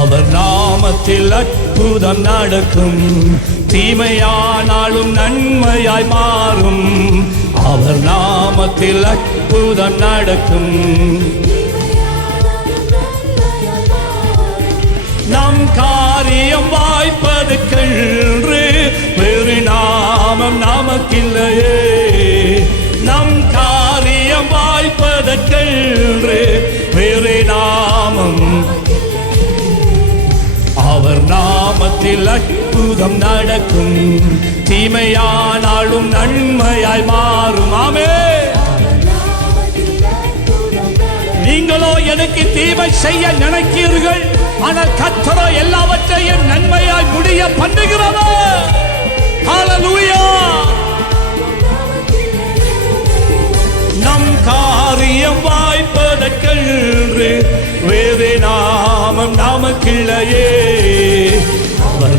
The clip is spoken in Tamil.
அவர் நாமத்தில் அற்புதம் நடக்கும். தீமையானாலும் நன்மையாய் மாறும். அவர் நாமத்தில் அற்புதம் நடக்கும். நம் காரியம் வாய்ப்பது கன்று பெருநாமம் நமக்கில்லையே. நாமத்தில் அற்புதம் நடக்கும். தீமையானாலும் நன்மையாய் மாறும். ஆமே. நீங்களோ எனக்கு தீமை செய்ய நினைக்கிறீர்கள். ஆனால் கத்தரோ எல்லாவற்றையும் நன்மையாய் முடிய பண்ணுகிறவர். நம் காரியம் வாய்ப்பதற்கென்று வேறு நாமம் நமக்கில்லையே